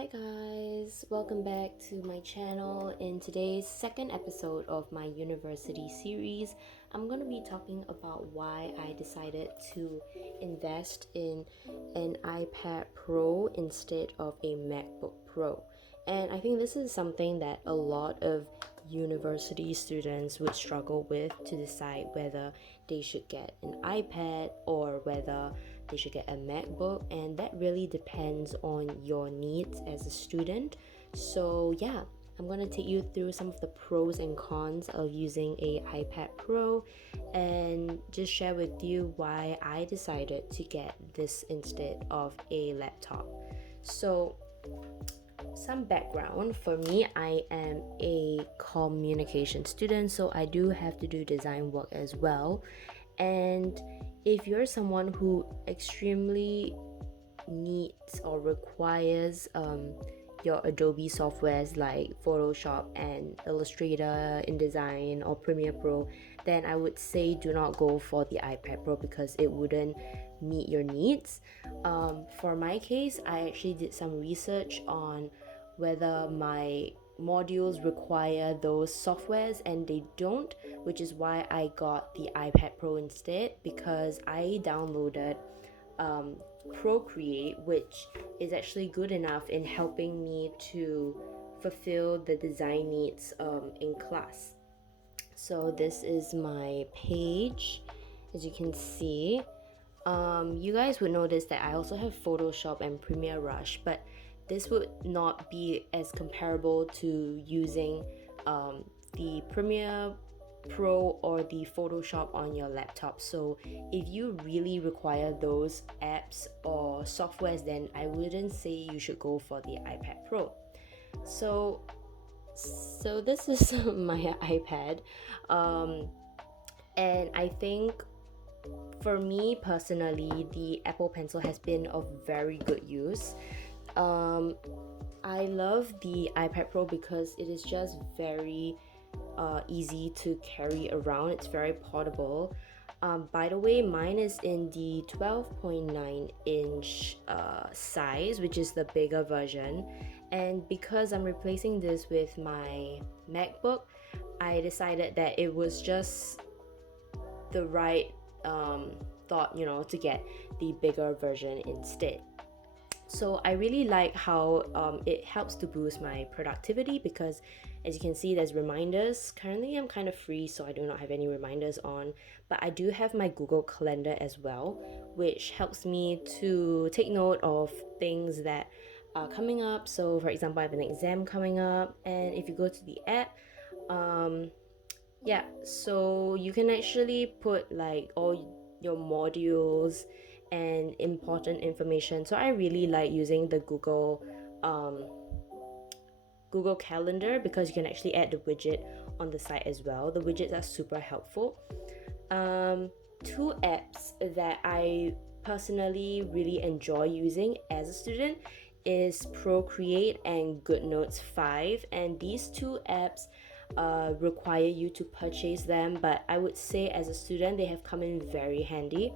Hi guys, welcome back to my channel. In today's second episode of my university series, I'm going to be talking about why I decided to invest in an iPad Pro instead of a MacBook Pro. And I think this is something that a lot of university students would struggle with to decide whether they should get an iPad or whether they should get a MacBook, and that really depends on your needs as a student. So yeah, I'm going to take you through some of the pros and cons of using a iPad Pro and just share with you why I decided to get this instead of a laptop. So some background for me, I am a communication student, so I do have to do design work as well. And if you're someone who extremely needs or requires your Adobe softwares like Photoshop and Illustrator, InDesign, or Premiere Pro, then I would say do not go for the iPad Pro because it wouldn't meet your needs. For my case, I actually did some research on whether my modules require those softwares, and they don't, which is why I got the iPad Pro instead, because I downloaded Procreate, which is actually good enough in helping me to fulfill the design needs in class. So this is my page, as you can see. You guys would notice that I also have Photoshop and Premiere Rush, but this would not be as comparable to using the Premiere Pro or the Photoshop on your laptop. So if you really require those apps or softwares, then I wouldn't say you should go for the iPad Pro. So this is my iPad, and I think for me personally, the Apple Pencil has been of very good use. I love the iPad Pro because it is just very easy to carry around. It's very portable. By the way, mine is in the 12.9 inch size, which is the bigger version. And because I'm replacing this with my MacBook, I decided that it was just the right thought, to get the bigger version instead. So I really like how it helps to boost my productivity because, as you can see, there's reminders. Currently I'm kind of free, so I do not have any reminders on, but I do have my Google Calendar as well, which helps me to take note of things that are coming up. So for example, I have an exam coming up, and if you go to the app, so you can actually put like all your modules and important information. So I really like using the Google Calendar because you can actually add the widget on the site as well. The widgets are super helpful. Two apps that I personally really enjoy using as a student is Procreate and GoodNotes 5, and these two apps require you to purchase them, but I would say as a student they have come in very handy.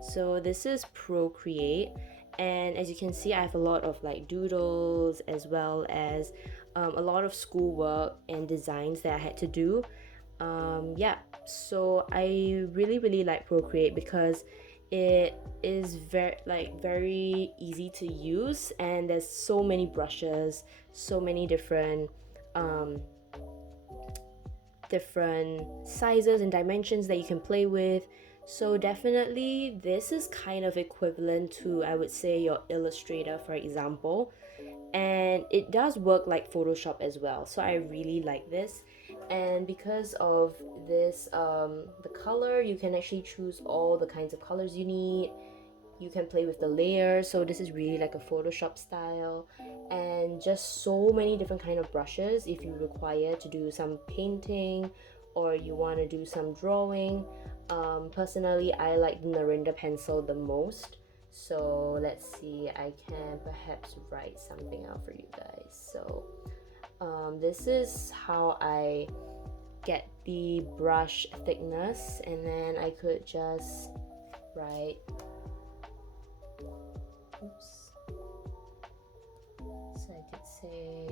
So this is Procreate, and as you can see, I have a lot of like doodles as well as a lot of schoolwork and designs that I had to do. So I really like Procreate because it is very easy to use, and there's so many brushes, so many different sizes and dimensions that you can play with. So definitely this is kind of equivalent to, I would say, your Illustrator, for example, and it does work like Photoshop as well. So I really like this, and because of this, the color, you can actually choose all the kinds of colors you need. You can play with the layers, so this is really like a Photoshop style, and just so many different kind of brushes if you require to do some painting or you want to do some drawing. Personally, I like the Narinda pencil the most, so let's see, I can perhaps write something out for you guys. So this is how I get the brush thickness, and then I could just write So I could say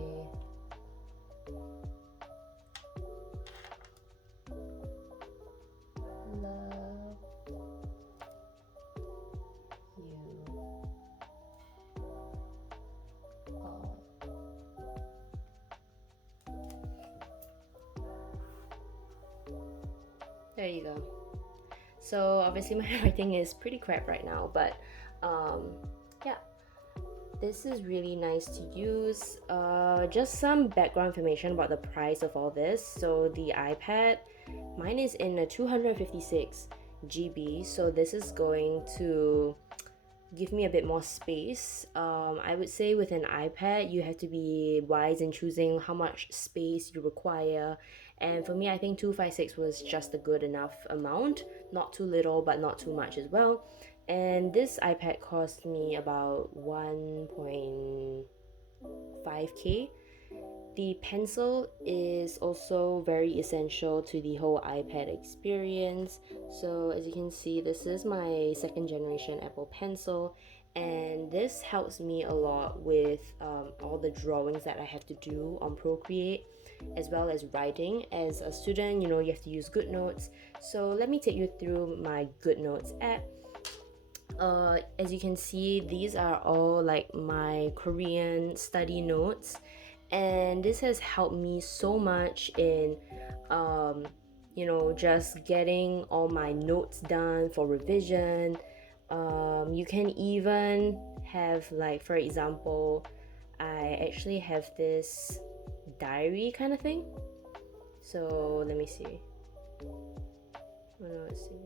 love you all. There you go. So obviously my writing is pretty crap right now, but yeah, this is really nice to use. Just some background information about the price of all this. So the iPad, mine is in a 256 GB, so this is going to give me a bit more space. I would say with an iPad, you have to be wise in choosing how much space you require. And for me, I think 256 was just a good enough amount, not too little, but not too much as well. And this iPad cost me about 1.5k. The pencil is also very essential to the whole iPad experience. So as you can see, this is my second generation Apple Pencil, and this helps me a lot with all the drawings that I have to do on Procreate, as well as writing. As a student, you know, you have to use GoodNotes. So let me take you through my GoodNotes app. As you can see, these are all like my Korean study notes, and this has helped me so much in just getting all my notes done for revision. You can even have, like, for example, I actually have this diary kind of thing. So let me see. Oh no, let's see.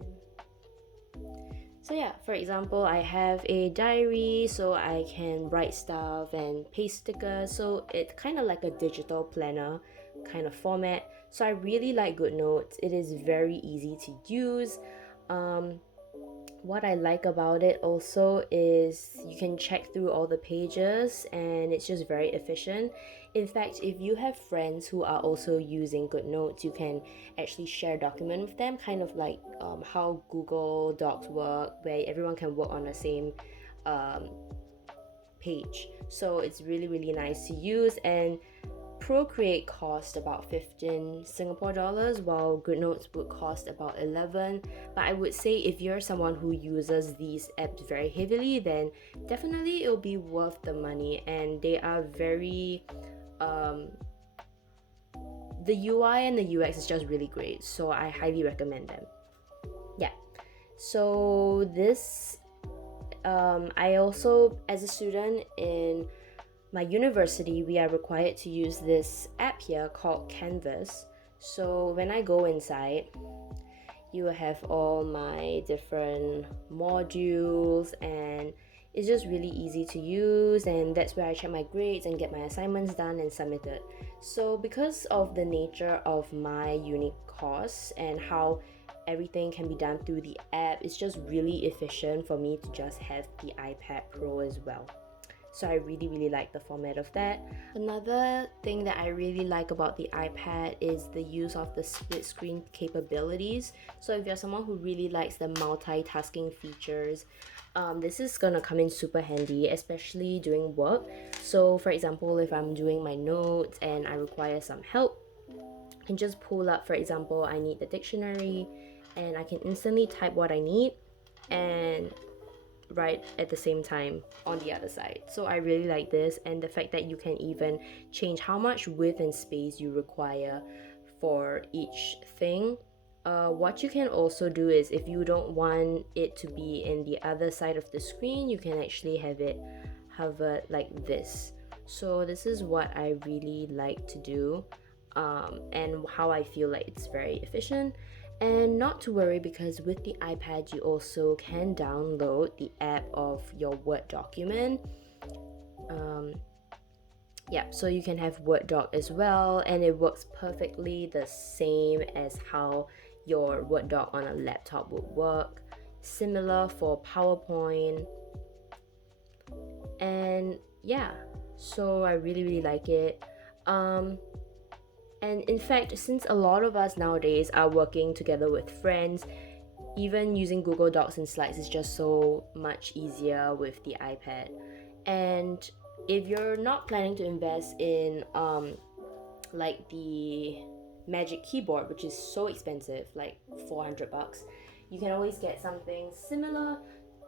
So yeah, for example, I have a diary, so I can write stuff and paste stickers. So it's kind of like a digital planner kind of format. So I really like GoodNotes. It is very easy to use. What I like about it also is you can check through all the pages, and it's just very efficient. In fact, if you have friends who are also using GoodNotes, you can actually share a document with them, kind of like how Google Docs work, where everyone can work on the same page. So it's really, really nice to use. And Procreate cost about 15 Singapore dollars, while GoodNotes would cost about 11. But I would say if you're someone who uses these apps very heavily, then definitely it'll be worth the money. And they are very the UI and the UX is just really great, so I highly recommend them. Yeah, so this I also, as a student in my university, we are required to use this app here called Canvas. So when I go inside, you will have all my different modules, and it's just really easy to use, and that's where I check my grades and get my assignments done and submitted. So because of the nature of my uni course and how everything can be done through the app, it's just really efficient for me to just have the iPad Pro as well. So I really, really like the format of that. Another thing that I really like about the iPad is the use of the split screen capabilities. So if you're someone who really likes the multitasking features, this is gonna come in super handy, especially doing work. So for example, if I'm doing my notes and I require some help, I can just pull up, for example, I need the dictionary, and I can instantly type what I need and write at the same time on the other side. So I really like this, and the fact that you can even change how much width and space you require for each thing. What you can also do is, if you don't want it to be in the other side of the screen, you can actually have it hovered like this. So this is what I really like to do, and how I feel like it's very efficient. And not to worry, because with the iPad you also can download the app of your Word document. So you can have Word doc as well, and it works perfectly the same as how your Word doc on a laptop would work. Similar for PowerPoint. And yeah, so I really, really like it. And in fact, since a lot of us nowadays are working together with friends, even using Google Docs and Slides is just so much easier with the iPad. And if you're not planning to invest in like the Magic Keyboard, which is so expensive, like $400, you can always get something similar.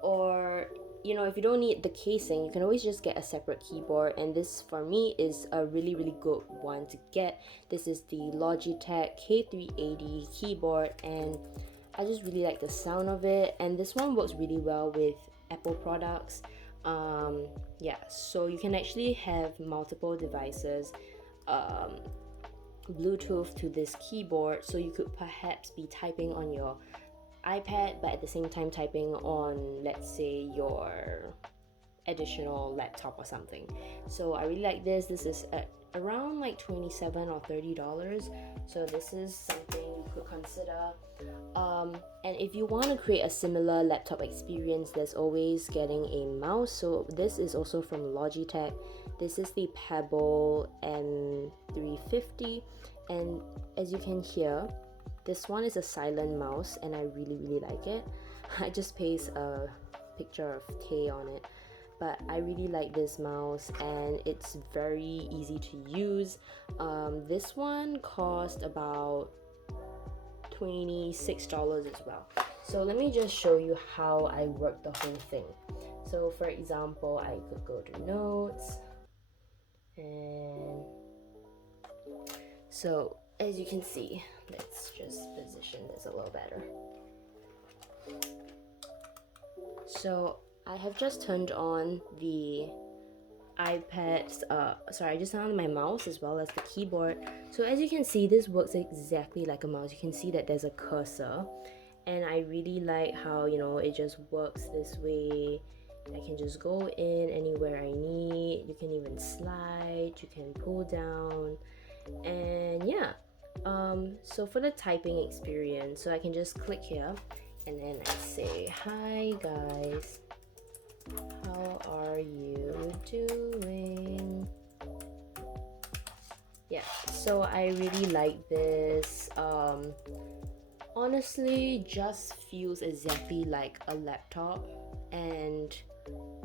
Or if you don't need the casing, you can always just get a separate keyboard, and this for me is a really really good one to get. This is the Logitech K380 keyboard, and I just really like the sound of it, and this one works really well with Apple products. Yeah, so you can actually have multiple devices Bluetooth to this keyboard, so you could perhaps be typing on your iPad but at the same time typing on, let's say, your additional laptop or something. So I really like this. This is at around like $27 or $30, so this is something you could consider. And if you want to create a similar laptop experience, there's always getting a mouse. So this is also from Logitech. This is the Pebble M350, and as you can hear, this one is a silent mouse, and I really really like it. I just paste a picture of Tay on it, but I really like this mouse, and it's very easy to use. This one cost about $26 as well. So let me just show you how I work the whole thing. So for example, I could go to notes, and so as you can see, let's just position this a little better. So I have just turned on the iPad's, I just turned on my mouse as well as the keyboard. So as you can see, this works exactly like a mouse. You can see that there's a cursor, and I really like how, it just works this way. I can just go in anywhere I need. You can even slide, you can pull down, and yeah. So for the typing experience, so I can just click here, and then I say, "Hi guys, how are you doing?" Yeah, so I really like this. Honestly, just feels exactly like a laptop. And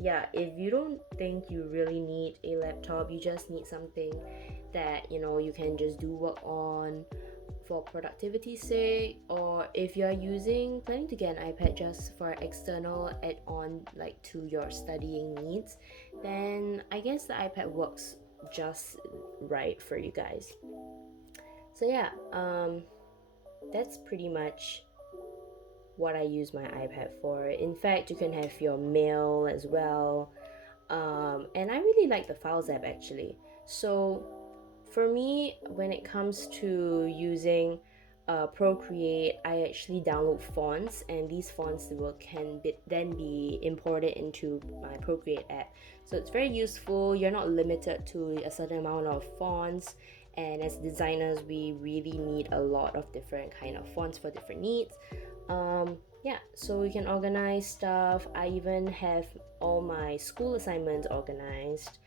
yeah, if you don't think you really need a laptop, you just need something that you can just do work on for productivity's sake, or if you're planning to get an iPad just for external add-on like to your studying needs, then I guess the iPad works just right for you guys. So yeah, that's pretty much what I use my iPad for. In fact, you can have your mail as well, and I really like the Files app actually. So for me, when it comes to using Procreate, I actually download fonts, and these fonts can then be imported into my Procreate app. So it's very useful. You're not limited to a certain amount of fonts, and as designers, we really need a lot of different kind of fonts for different needs. Yeah, so we can organize stuff. I even have all my school assignments organized,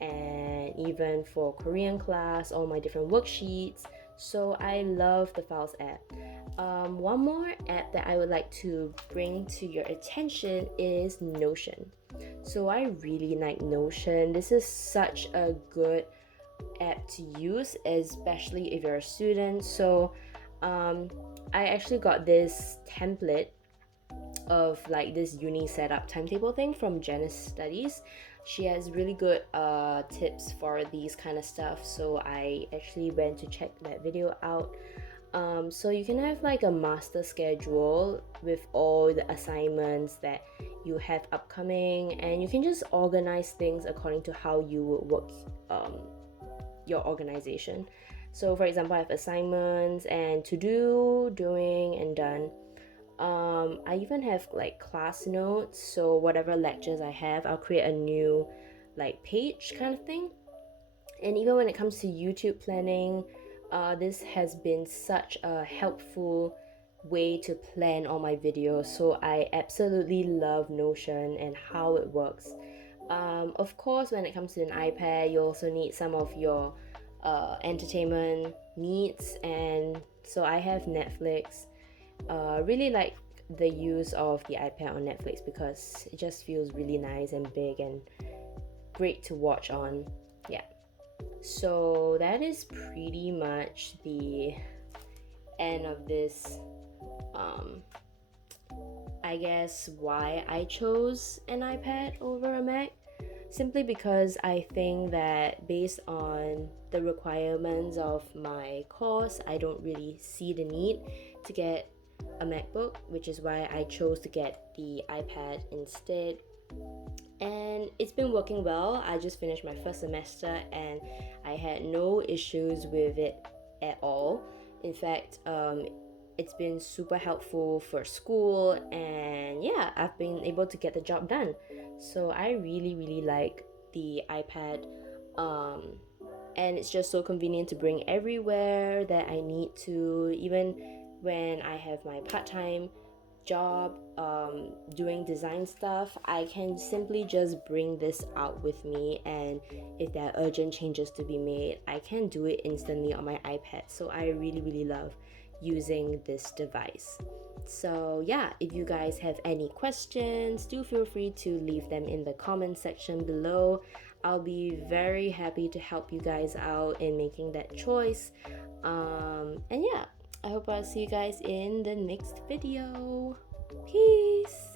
and even for Korean class, all my different worksheets. So I love the Files app. One more app that I would like to bring to your attention is Notion. So I really like Notion. This is such a good app to use, especially if you're a student. So I actually got this template of like this uni setup timetable thing from Janice Studies. She has really good tips for these kind of stuff, so I actually went to check that video out. So you can have like a master schedule with all the assignments that you have upcoming, and you can just organize things according to how you would work your organization. So for example, I have assignments and to do, doing, and done. I even have like class notes, so whatever lectures I have, I'll create a new like page kind of thing. And even when it comes to YouTube planning, this has been such a helpful way to plan all my videos. So I absolutely love Notion and how it works. Of course, when it comes to an iPad, you also need some of your entertainment needs, and so I have Netflix. Really like the use of the iPad on Netflix because it just feels really nice and big, and great to watch on. Yeah. So that is pretty much the end of this, I guess, why I chose an iPad over a Mac. Simply because I think that based on the requirements of my course, I don't really see the need to get a MacBook, which is why I chose to get the iPad instead. And it's been working well. I just finished my first semester and I had no issues with it at all. In fact, it's been super helpful for school, and yeah, I've been able to get the job done. So I really like the iPad, and it's just so convenient to bring everywhere that I need to. Even when I have my part-time job doing design stuff, I can simply just bring this out with me, and if there are urgent changes to be made, I can do it instantly on my iPad. So I really love using this device. So yeah, if you guys have any questions, do feel free to leave them in the comment section below. I'll be very happy to help you guys out in making that choice. And yeah, I hope I'll see you guys in the next video. Peace!